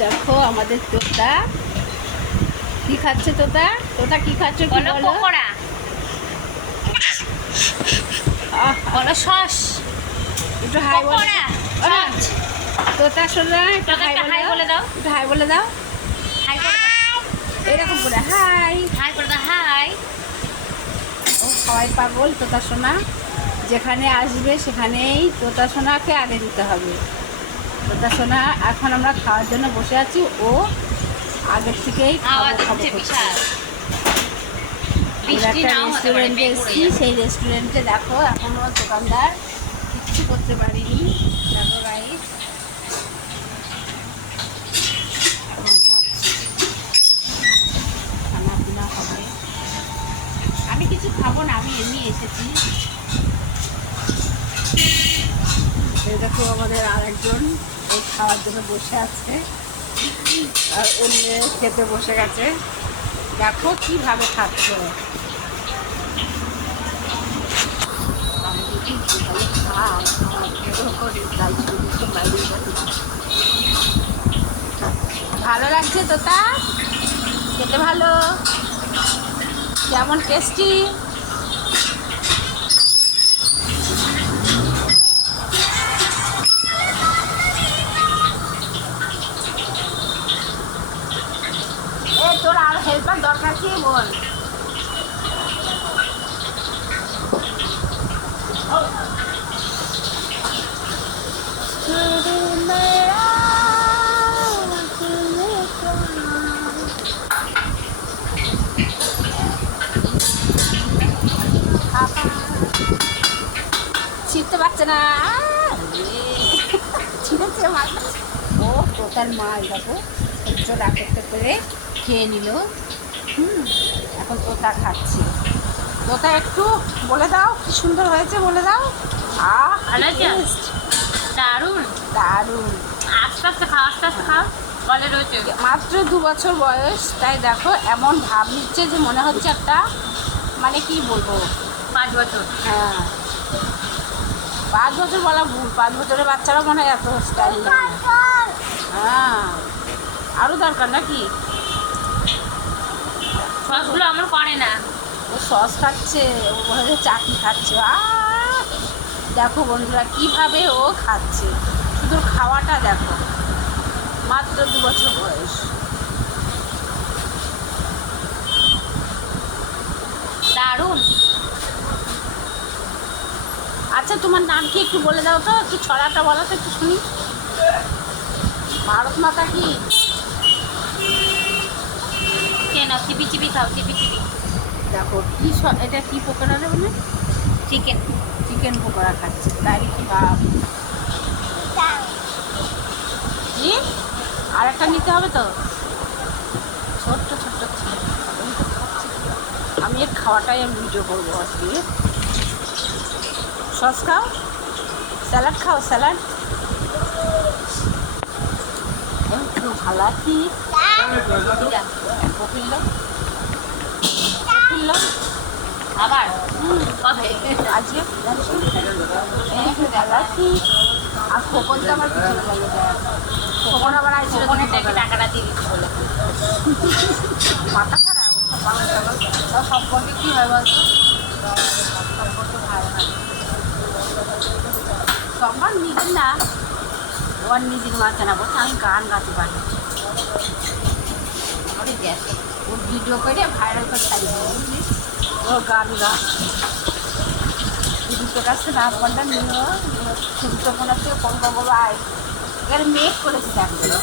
দেখো আমাদের তোতা কি খাচ্ছে। তোতা তোতা কি খাচ্ছে কি বলো? পকোড়া বলো, সস একটু হাই বলো। পকোড়া সস। তোতা শোনা একটু তোতা একটা হাই বলে দাও। একটু হাই বলে দাও। হাই করে দাও, এরকম করে হাই। হাই করে দাও, হাই। ও সবাই পাগল তোতা সোনা, যেখানে আসবে সেখানেই তোতা সোনাকে আগে দিতে হবে। তোতা সোনা এখন আমরা খাওয়ার জন্য বসে আছি, ও আগের থেকেই আওয়াজ খাবো হচ্ছে করছে। বিশাল। আমরা বৃষ্টি একটা নাও হতে পারে, রেস্টুরেন্টে মেঘ এসেছি, উড়ে যাবে। সেই রেস্টুরেন্টে দেখো এখনও দোকানদার কিচ্ছু করতে পারিনি। দেখো গাইস, এখন সব খানা পিনা হবে। আমি কিছু খাবো না, আমি এমনি এসেছি। এই দেখো আমাদের আরেকজন এই খাওয়ার জন্য বসে আছে, আর অন্য খেতে বসে গেছে। দেখো কিভাবে খাচ্ছে। ভালো লাগছে তোতা, খেতে ভালো, কেমন টেস্টি। এই তোর আর হেল্পার দরকার কি বল? ছিঁড়তে পারছে না, ছিঁড়েছে মাছ। ও তোতার মাছ দেখো চল এক একটা করে খেয়ে নিল। এখন তোতা খাচ্ছে। তোতা একটু বলে দাও কি সুন্দর হয়েছে, বলে দাও। ভালো হয়েছে? দারুণ দারুণ। আস্তে আস্তে খাও, আস্তে আস্তে খাও, গলে রয়েছে। মাত্র 2 বছর বয়স, তাই দেখো এমন ভাব নিচ্ছে যে মনে হচ্ছে একটা, মানে কি বলবো, 5 বছর। হ্যাঁ 5 বছর বলা ভুল, 5 বছরের বাচ্চারা মনে হয় এত স্টাইল। হ্যাঁ আরও দরকার নাকি? সসগুলো আমার করে না। ও সস খাচ্ছে, ও মনে হচ্ছে চাটনি খাচ্ছে। দেখো বন্ধুরা কিভাবে ও খাচ্ছে, শুধু খাওয়াটা দেখো। মাত্র 2 বছর বয়স। দারুণ। আচ্ছা তোমার নাম কি একটু বলে দাও তো, একটু ছড়াটা বলো তো একটু শুনি। ভারত মাতা কি? কেন চিপি চিপি খাও, চিপি চিপি। দেখো কি এটা কি পকোড়া রে মানে? চিকেন। চিকেন পকোড়া খাচ্ছে, তাই কি ভাব। কি আর একটা নিতে হবে তো, ছোট্ট ছোট্ট ছিল। আমি এর খাওয়াটাই আমি ভিডিও করবো আজকে। সস খাও, স্যালাড খাও, স্যালাড। ভালো আছি। আবার কবে? আজকে ভালো আছি। আর খোকন তো আমার পিছনে লেগে যায়। খোকন আবার আইছিল ওখানে থেকে টাকাটা দিয়ে দিচ্ছি বলে। মাথা খারাপ। তার সম্পর্কে কী হয় বলতো? সম্পর্কে ভালো হয়। সম্মান নিজের না, ওর নিজের মাঝে না, বলছে আমি গান গাতে পারি। আমাদের দেখে ওর ভিডিও করে ভাইরাল করে ছাড়ি দেবো, বুঝলি? ও গান গা দুটো কাছে নাম্বারটা নিল, ছবিটা মনে হচ্ছে কোন বলো আয় এখানে মেক করেছে দেখলো।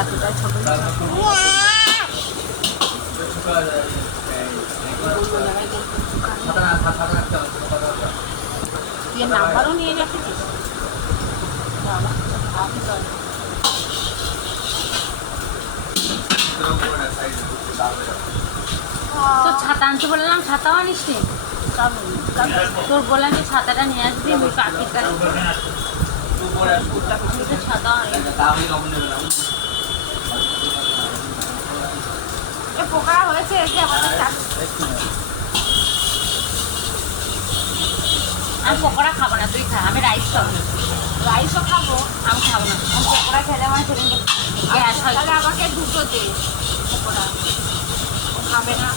এতটাই ছোট তুই নাম্বারও নিয়ে রেখেছিস। তো ছাতা আনতে বললাম, ছাতাও আনিস নি। তোর বললাম যে ছাতাটা নিয়ে আসবি, ওই পাখির কাছে ছাতা পোকা হয়েছে। আছে এই যে আমাদের আমি পকোড়া খাবো না, তুই খা, আমি রাইস খাবো। রাইসও খাবো। আমি খাবো না, আমি পকোড়া খেলে আমার সেদিনকে গ্যাস হয়। তাহলে আমাকে দুটো দে পকোড়া, ও খাবে না।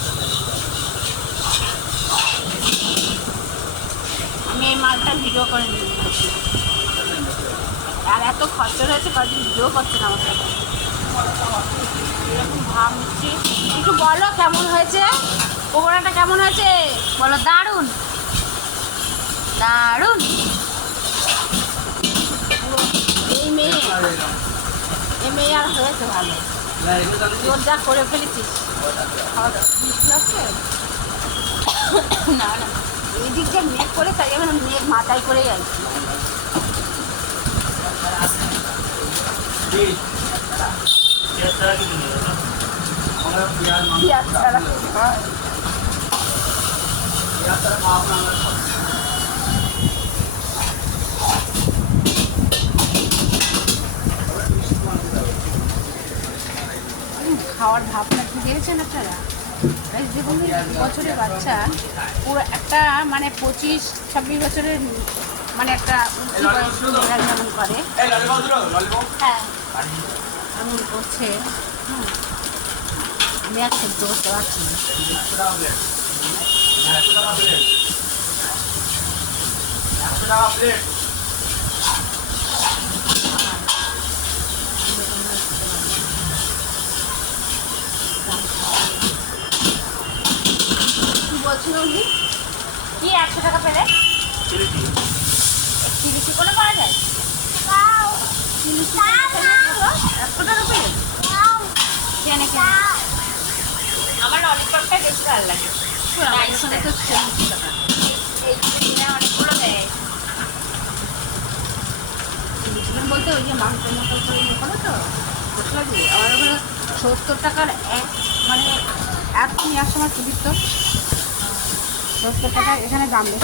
আমি এই মালটা ভিডিও করে নিই, আর এত খরচা হয়েছে কদিন ভিডিও করছে না আমার সাথে, এরকম ভাব নিচ্ছি। একটু বলো কেমন হয়েছে পকোড়াটা, কেমন হয়েছে বলো দারুণ দারুণ। এই মেয়ে আর হয়েছে ভালো, তোর যা করে ফেলেছিস। খাওয়া দাওয়া মিষ্টি আছে না না, এই দিক দিয়ে মেঘ করে, তাই এখন মেঘ মাথায় করে যাচ্ছি। পেঁয়াজ ছাড়া হয়? খাওয়ার ভাবনা কি দেখেছেন আপনারা? এই দেখুন, বছরের বাচ্চা পুরো একটা মানে 25-26 বছরের মানে একটা যেমন করে হ্যাঁ এমন করছে। আমি আর সহ্য করতে পারছি না। কি বলছিল উনি? কি 100 টাকা পেলে চিলিশি করে পাওয়া যায়? 100 টাকা পেয়ে কেনে কেনে আমার ললিপপটা বেশি ভালো লাগে। আমাদের সঙ্গে তো 40 টাকা। এই চিকেনে অনেকগুলো দেয়। চিকেন বলতে ওই যে মাংসের মতো করে ইয়ে করো তো, মশলা দিয়ে। আমার ওখানে 70 টাকার এক মানে এক তুমি এক সময় চুলির তো 70 টাকা এখানে দাম বেশি।